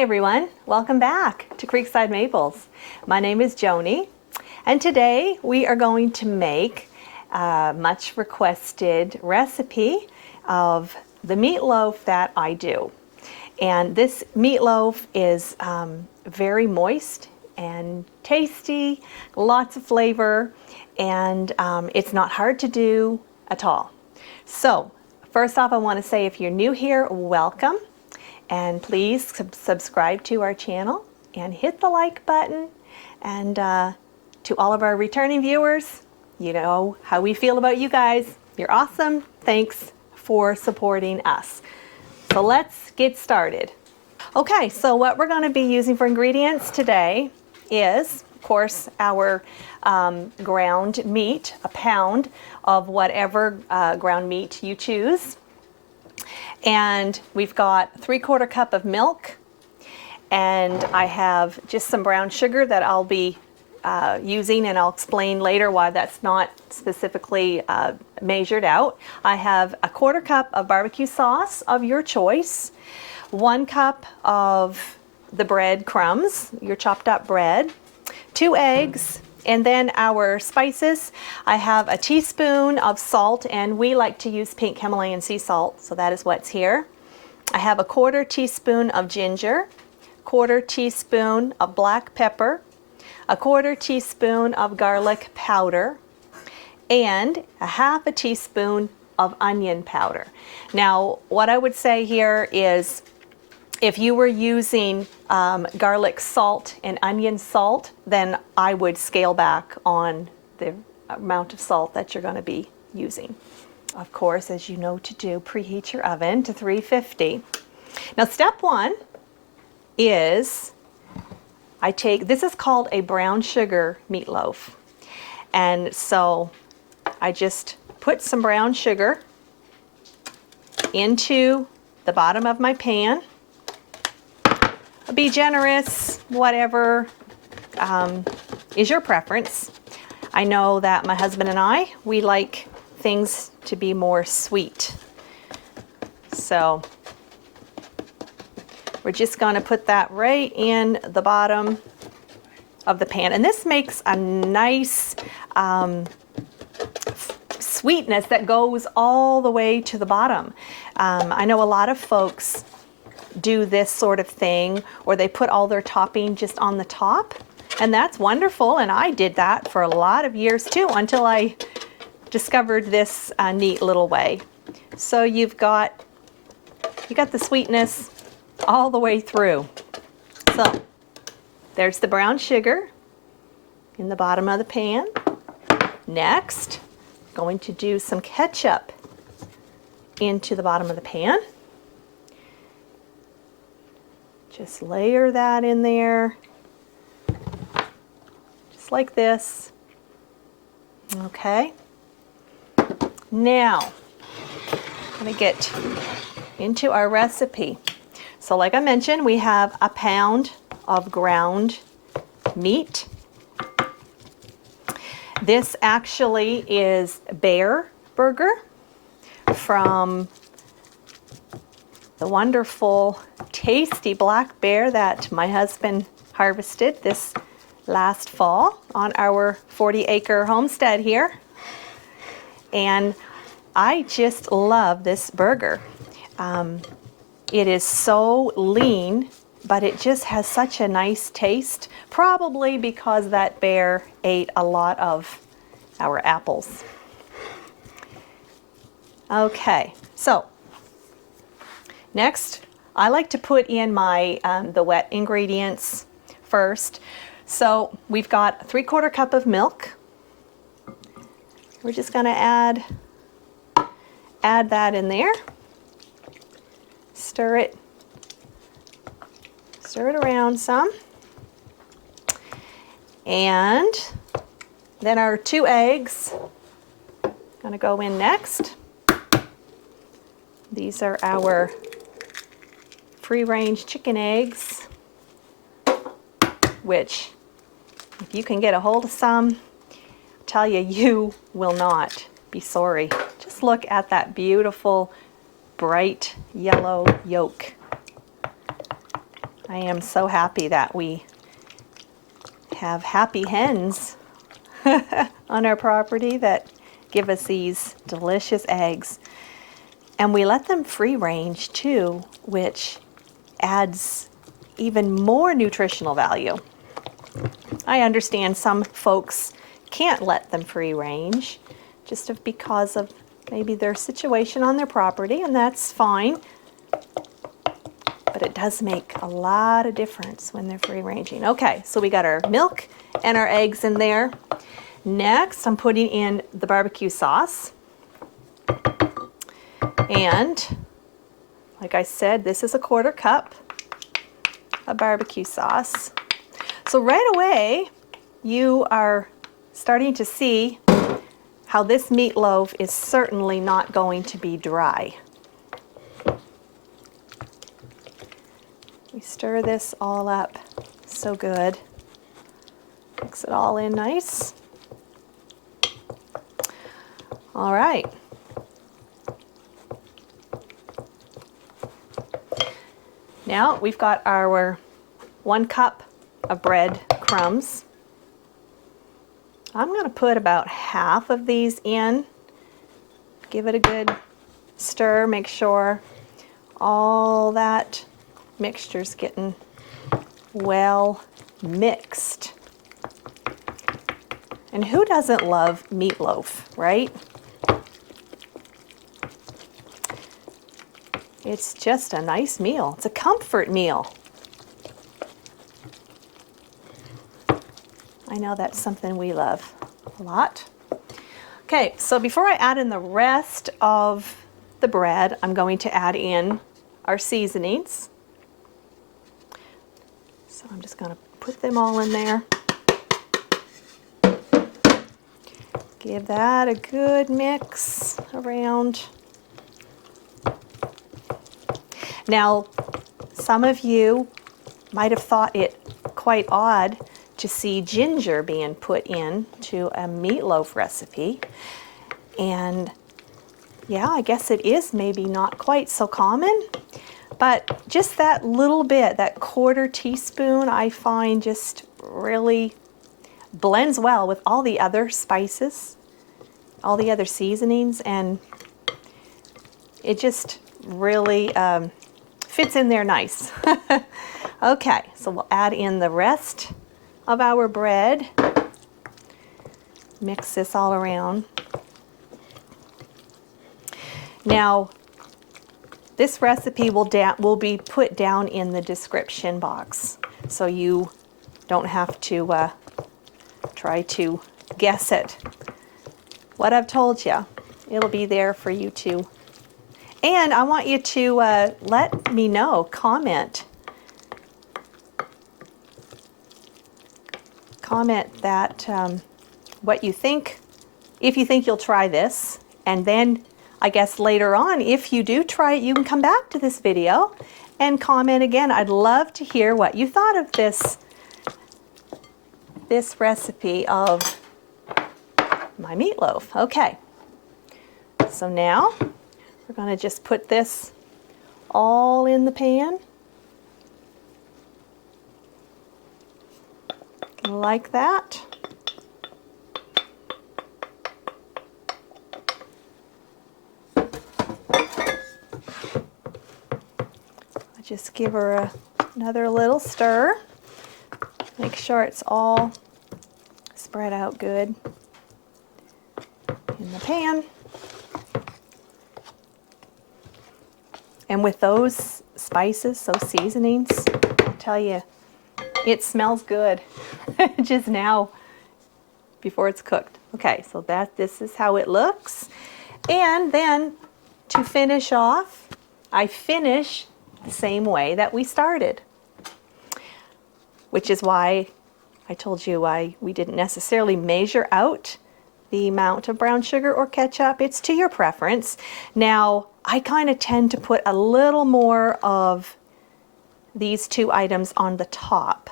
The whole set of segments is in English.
Hi everyone, welcome back to Creekside Maples. My name is Joni, and today we are going to make a much requested recipe of the meatloaf that I do. And this meatloaf is very moist and tasty, lots of flavor, and it's not hard to do at all. So first off, I want to say if you're new here, welcome. And please subscribe to our channel and hit the like button. And to all of our returning viewers, you know how we feel about you guys. You're awesome. Thanks for supporting us. So let's get started. Okay, so what we're going to be using for ingredients today is, of course, our ground meat, a pound of whatever ground meat you choose. And we've got 3/4 cup of milk, and I have just some brown sugar that I'll be using, and I'll explain later why that's not specifically measured out. I have 1/4 cup of barbecue sauce of your choice, 1 cup of the bread crumbs, your chopped up bread, 2 eggs, and then our spices. I have a teaspoon of salt, and we like to use pink Himalayan sea salt, so that is what's here. I have a 1/4 teaspoon of ginger, 1/4 teaspoon of black pepper, a 1/4 teaspoon of garlic powder, and a 1/2 teaspoon of onion powder. Now, what I would say here is if you were using garlic salt and onion salt, then I would scale back on the amount of salt that you're going to be using. Of course, as you know to do, preheat your oven to 350. Now, step 1 is this is called a brown sugar meatloaf. And so I just put some brown sugar into the bottom of my pan. Be generous, whatever is your preference. I know that my husband and I, we like things to be more sweet. So we're just going to put that right in the bottom of the pan. And this makes a nice sweetness that goes all the way to the bottom. I know a lot of folks do this sort of thing, or they put all their topping just on the top, and that's wonderful, and I did that for a lot of years too until I discovered this neat little way. So you got the sweetness all the way through. So there's the brown sugar in the bottom of the pan. Next, going to do some ketchup into the bottom of the pan. Just layer that in there, just like this. Okay. Now, I'm going to get into our recipe. So like I mentioned, we have a pound of ground meat. This actually is bear burger from the wonderful, tasty black bear that my husband harvested this last fall on our 40-acre homestead here. And I just love this burger. It is so lean, but it just has such a nice taste, probably because that bear ate a lot of our apples. Okay, so next, I like to put in my the wet ingredients first. So we've got 3/4 cup of milk. We're just going to add that in there. Stir it around some. And then our 2 eggs going to go in next. These are our free-range chicken eggs, which if you can get a hold of some, I tell you, you will not be sorry. Just look at that beautiful bright yellow yolk. I am so happy that we have happy hens on our property that give us these delicious eggs. And we let them free range too, which adds even more nutritional value. I understand some folks can't let them free range just because of maybe their situation on their property, and that's fine. But it does make a lot of difference when they're free ranging. Okay, so we got our milk and our eggs in there. Next, I'm putting in the barbecue sauce. And like I said, this is a 1/4 cup of barbecue sauce. So right away, you are starting to see how this meatloaf is certainly not going to be dry. We stir this all up so good. Mix it all in nice. All right. Now we've got our 1 cup of bread crumbs. I'm going to put about half of these in. Give it a good stir. Make sure all that mixture's getting well mixed. And who doesn't love meatloaf, right? It's just a nice meal. It's a comfort meal. I know that's something we love a lot. Okay, so before I add in the rest of the bread, I'm going to add in our seasonings. So I'm just going to put them all in there. Give that a good mix around. Now, some of you might have thought it quite odd to see ginger being put in to a meatloaf recipe. And yeah, I guess it is maybe not quite so common, but just that little bit, that 1/4 teaspoon, I find just really blends well with all the other spices, all the other seasonings, and it just really fits in there nice. Okay, so we'll add in the rest of our bread. Mix this all around. Now, this recipe will be put down in the description box, so you don't have to try to guess it. What I've told you, it'll be there for you to. And I want you to let me know, comment that what you think, if you think you'll try this, and then I guess later on, if you do try it, you can come back to this video and comment again. I'd love to hear what you thought of this recipe of my meatloaf. Okay, so now we're going to just put this all in the pan like that. Just give her another little stir. Make sure it's all spread out good in the pan. And with those spices, those seasonings, I'll tell you, it smells good just now before it's cooked. Okay, so this is how it looks. And then to finish off, I finish the same way that we started, which is why I told you we didn't necessarily measure out the amount of brown sugar or ketchup. It's to your preference. Now, I kind of tend to put a little more of these two items on the top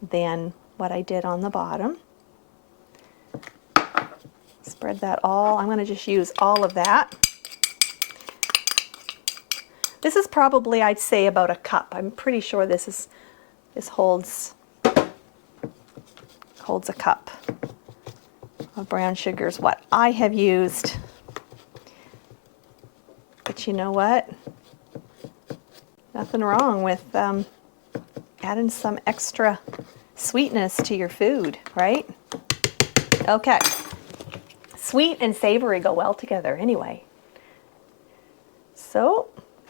than what I did on the bottom. Spread that all. I'm going to just use all of that. This is probably, I'd say, about a cup. I'm pretty sure this holds a cup of brown sugar is what I have used. But you know what? Nothing wrong with adding some extra sweetness to your food, right? Okay. Sweet and savory go well together anyway. So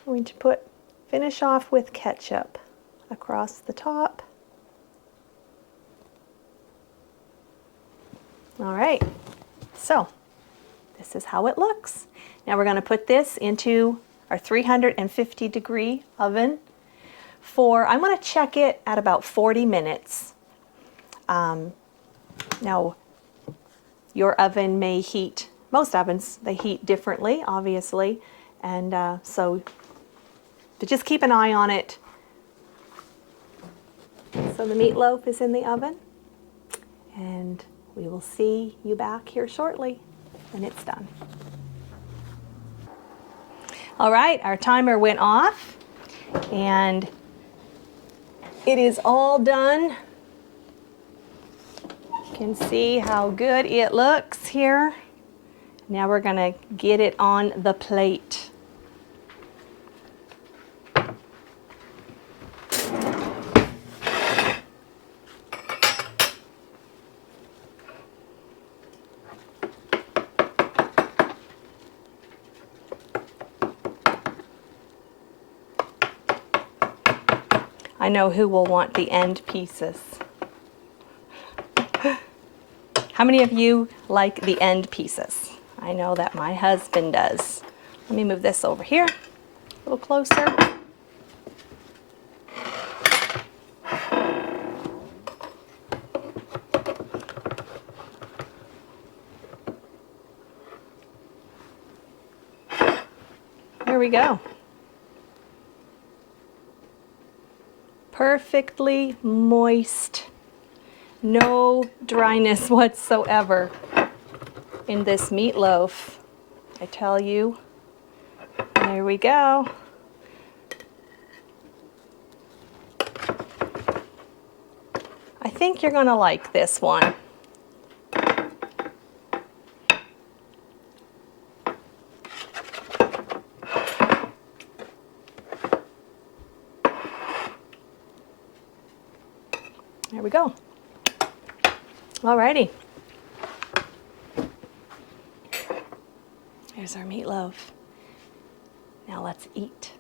I'm going to finish off with ketchup across the top. All right, so this is how it looks. Now we're going to put this into our 350-degree oven for, I'm going to check it at about 40 minutes. Now, your oven may heat, most ovens, they heat differently, obviously, and so just keep an eye on it. So the meatloaf is in the oven, and we will see you back here shortly when it's done. All right, our timer went off, and it is all done. You can see how good it looks here. Now we're gonna get it on the plate. I know who will want the end pieces. How many of you like the end pieces? I know that my husband does. Let me move this over here a little closer. There we go. Perfectly moist. No dryness whatsoever in this meatloaf, I tell you. There we go. I think you're gonna like this one. There we go. Alrighty. There's our meatloaf. Now let's eat.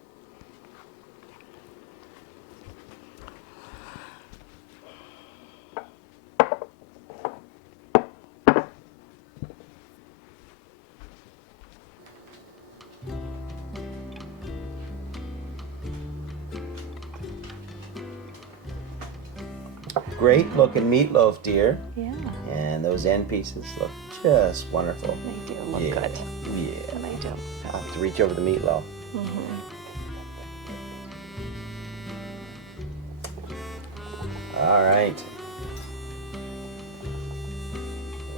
Great looking meatloaf, dear. Yeah. And those end pieces look just wonderful. They do look good. Yeah. They do. I'll have to reach over the meatloaf. All right.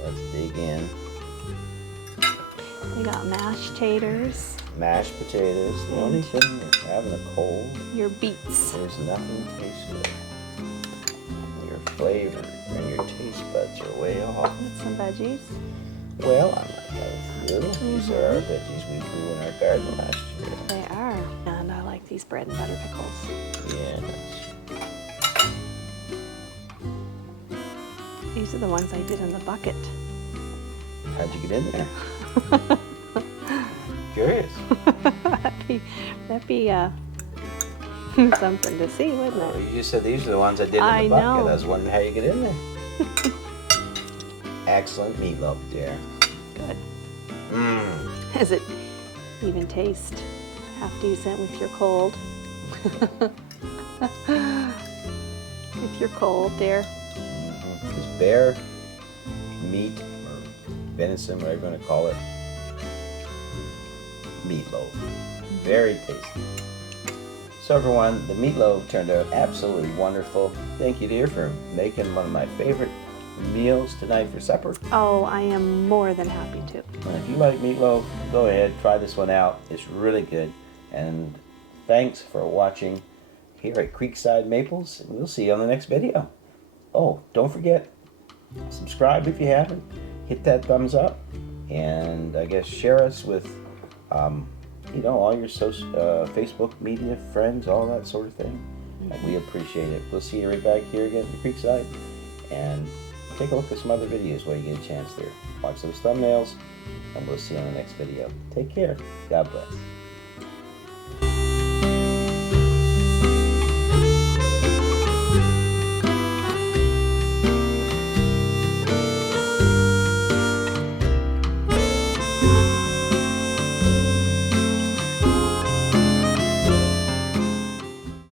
Let's dig in. We got mashed taters, Mashed potatoes. The only thing is having a cold, your beets. there's nothing tastes good. Your flavor and your taste buds are way off. With some veggies. Well, I might have a few. These are our veggies we grew in our garden last year. They are. And I like these bread and butter pickles. Yes. These are the ones I did in the bucket. How'd you get in there? Curious. that'd be something to see, wouldn't Well, it? you just said these are the ones I did in I the bucket. know. I was wondering how you get in there. Excellent meatloaf, dear. Good. Mmm. Does it even taste half decent with your cold? With your cold, dear. This bear meat or venison, whatever you want to call it, meatloaf. Very tasty. So everyone, the meatloaf turned out absolutely wonderful. Thank you, dear, for making one of my favorite meals tonight for supper. Oh, I am more than happy to. And if you like meatloaf, go ahead, try this one out. It's really good. And Thanks for watching here at Creekside Maples, and we'll see you on the next video. Oh, don't forget, subscribe if you haven't, hit that thumbs up, and I guess share us with all your Facebook media friends, all that sort of thing. We appreciate it. We'll see you right back here again at Creekside, and take a look at some other videos while you get a chance there. Watch those thumbnails, and we'll see you on the next video. Take care. God bless.